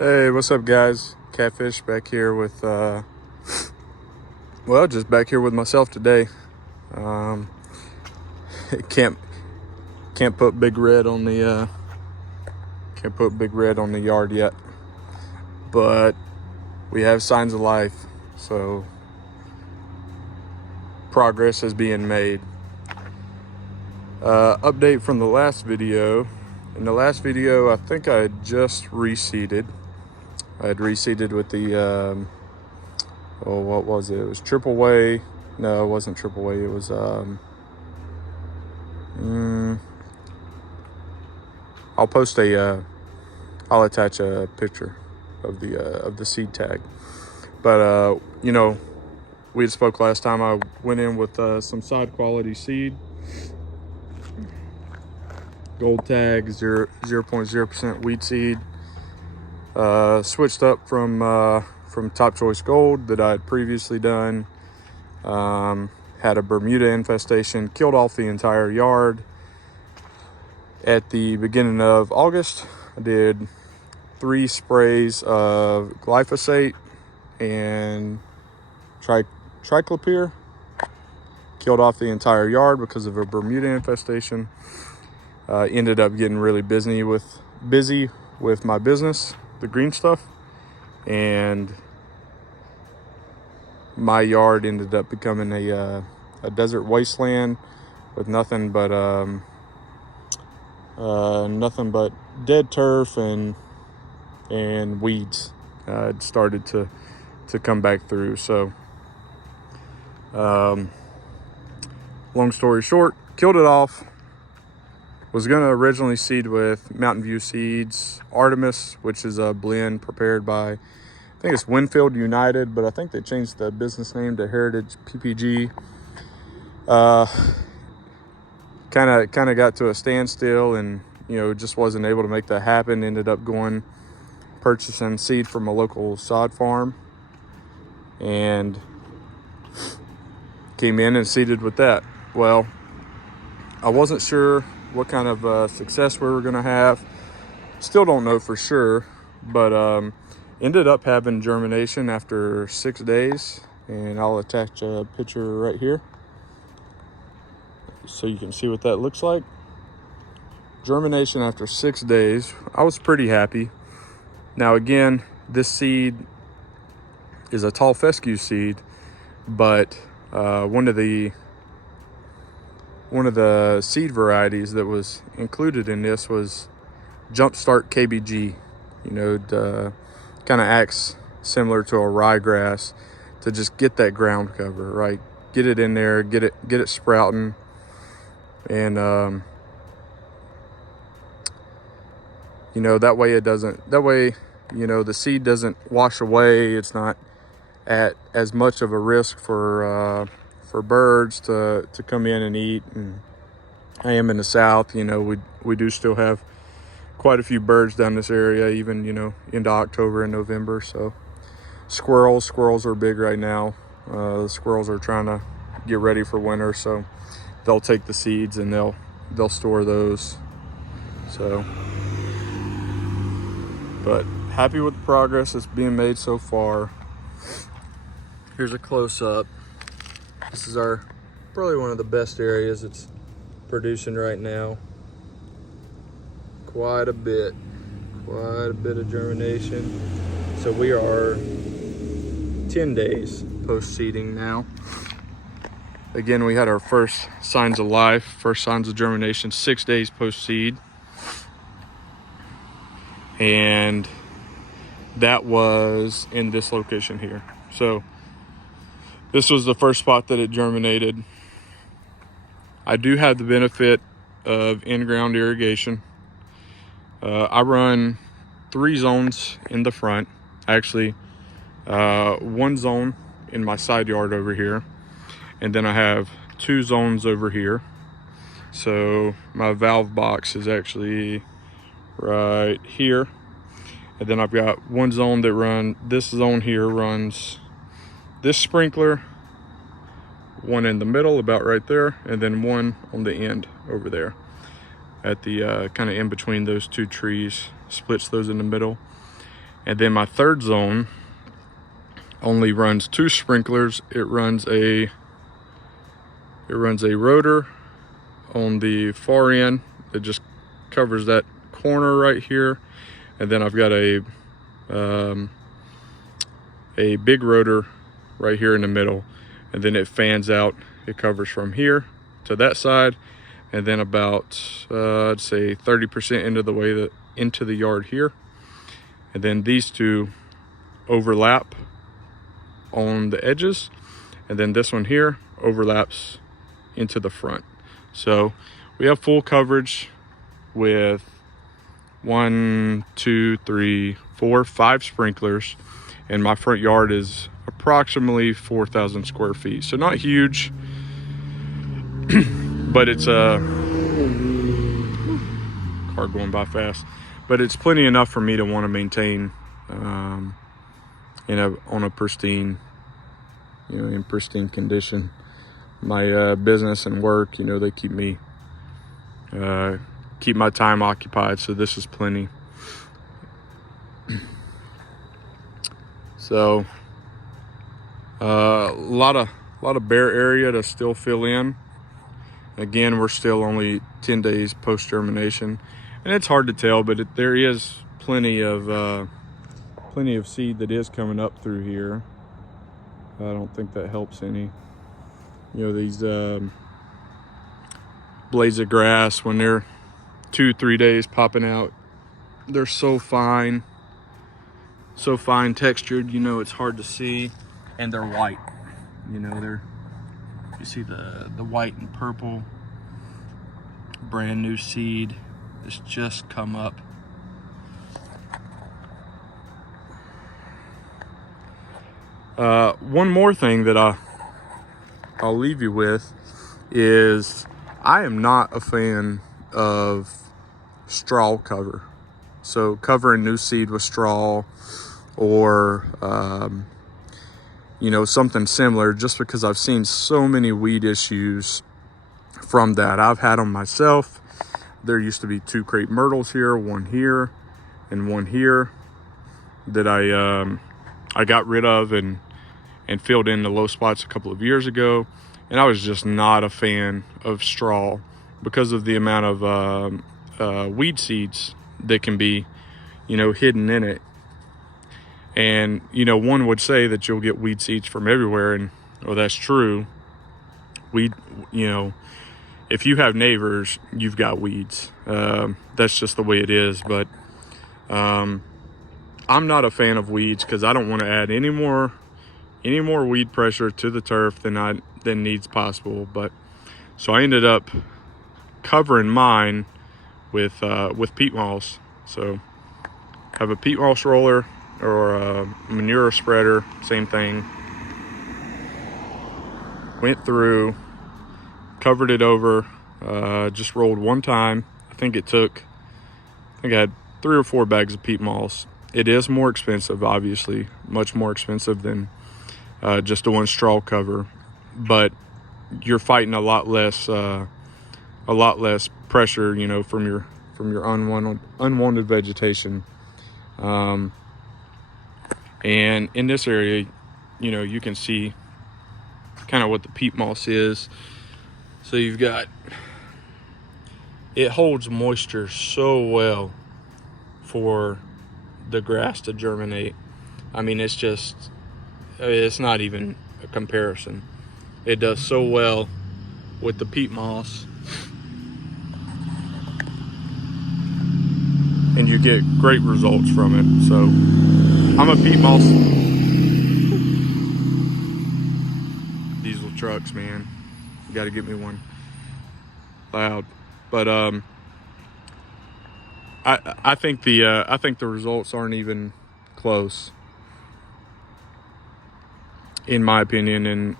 Hey, what's up, guys? Catfish back here with, just back here with myself today. Um, can't put Big Red on the yard yet, but we have signs of life, so progress is being made. Update from the last video. In the last video, I think I had just reseeded. I had reseeded with the, what was it? It was triple way. No, it wasn't triple way. It was, I'll attach a picture of the seed tag. But, we had spoke last time. I went in with some side quality seed. Gold tag, 0.0% wheat seed. Switched up from Top Choice Gold that I had previously done. Had a Bermuda infestation, killed off the entire yard. At the beginning of August, I did 3 sprays of glyphosate and triclopyr. Killed off the entire yard because of a Bermuda infestation. Ended up getting really busy with my business, the green stuff, and my yard ended up becoming a desert wasteland with nothing but dead turf and weeds had started to come back through. So long story short, killed it off. Was going to originally seed with Mountain View Seeds Artemis, which is a blend prepared by, I think it's Winfield United, but I think they changed the business name to Heritage PPG. Kind of got to a standstill and, just wasn't able to make that happen. Ended up purchasing seed from a local sod farm and came in and seeded with that. Well, I wasn't sure what kind of success we were going to have. Still don't know for sure, but ended up having germination after 6 days, and I'll attach a picture right here so you can see what that looks like. Germination after 6 days. I was pretty happy. Now again, this seed is a tall fescue seed, but one of the seed varieties that was included in this was Jumpstart KBG. Kind of acts similar to a ryegrass to just get that ground cover, right? Get it in there, get it sprouting, and that way the seed doesn't wash away. It's not at as much of a risk for birds to come in and eat. And I am in the South, we do still have quite a few birds down this area, even, into October and November. So squirrels are big right now. The squirrels are trying to get ready for winter, so they'll take the seeds and they'll store those. So, but happy with the progress that's being made so far. Here's a close-up. This is probably one of the best areas it's producing right now. Quite a bit of germination. So we are 10 days post-seeding now. Again, we had our first signs of life, first signs of germination 6 days post-seed. And that was in this location here. So this was the first spot that it germinated. I do have the benefit of in-ground irrigation. I run 3 zones in the front. Actually, 1 zone in my side yard over here. And then I have 2 zones over here. So my valve box is actually right here. And then I've got 1 zone that this zone here runs this sprinkler, 1 in the middle about right there, and then 1 on the end over there at the kind of in between those 2 trees, splits those in the middle. And then my third zone only runs 2 sprinklers. It runs a rotor on the far end that just covers that corner right here, and then I've got a big rotor right here in the middle, and then it fans out. It covers from here to that side, and then about I'd say 30% into the yard here, and then these two overlap on the edges, and then this one here overlaps into the front. So we have full coverage with 1, 2, 3, 4, 5 sprinklers, and my front yard is approximately 4,000 square feet. So not huge, but it's a car going by fast, but it's plenty enough for me to want to maintain on a pristine, in pristine condition. My business and work, they keep me keep my time occupied, so this is plenty. So a lot of bare area to still fill in. Again, we're still only 10 days post germination, and it's hard to tell, but there is plenty of seed that is coming up through here. I don't think that helps any. These blades of grass, when they're 2-3 days popping out, they're so fine textured, it's hard to see, and they're white. You see the white and purple, brand new seed. It's just come up. One more thing that I'll leave you with is I am not a fan of straw cover. So covering new seed with straw or something similar, just because I've seen so many weed issues from that. I've had them myself. There used to be 2 crepe myrtles here, one here and one here, that I got rid of and filled in the low spots a couple of years ago. And I was just not a fan of straw because of the amount of weed seeds that can be, hidden in it. And, one would say that you'll get weed seeds from everywhere, and that's true. If you have neighbors, you've got weeds. That's just the way it is. But I'm not a fan of weeds because I don't want to add any more weed pressure to the turf than needs possible. But so I ended up covering mine with peat moss. So have a peat moss roller or a manure spreader, same thing. Went through, covered it over, just rolled one time. I think I had 3 or 4 bags of peat moss. It is more expensive, obviously, much more expensive than just doing straw cover, but you're fighting a lot less pressure, from your unwanted vegetation. And in this area, you can see kind of what the peat moss is. So it holds moisture so well for the grass to germinate. I mean, it's not even a comparison. It does so well with the peat moss, and you get great results from it. So I'm a peat moss. Diesel trucks, man, you got to get me one loud. But I think the results aren't even close, in my opinion, and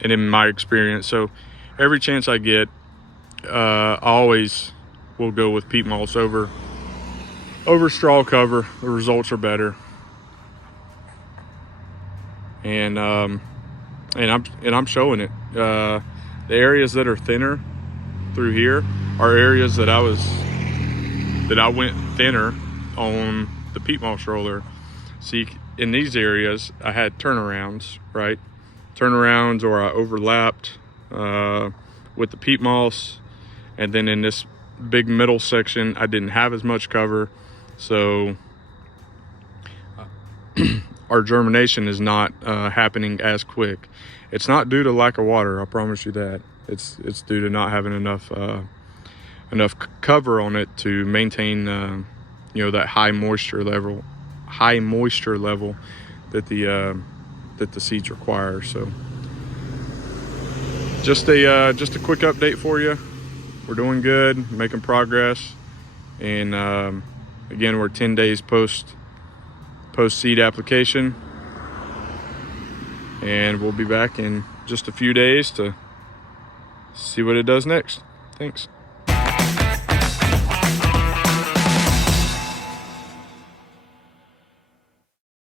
in my experience. So every chance I get, I always will go with peat moss over straw cover. The results are better, and I'm showing it. The areas that are thinner through here are areas that I went thinner on the peat moss roller. See, in these areas, I had turnarounds, right? Turnarounds, or I overlapped with the peat moss. And then in this big middle section, I didn't have as much cover. So our germination is not happening as quick. It's not due to lack of water, I promise you that. It's due to not having enough cover on it to maintain that high moisture level that the seeds require. So just a quick update for you. We're doing good, making progress, and again, we're 10 days post seed application, and we'll be back in just a few days to see what it does next. Thanks.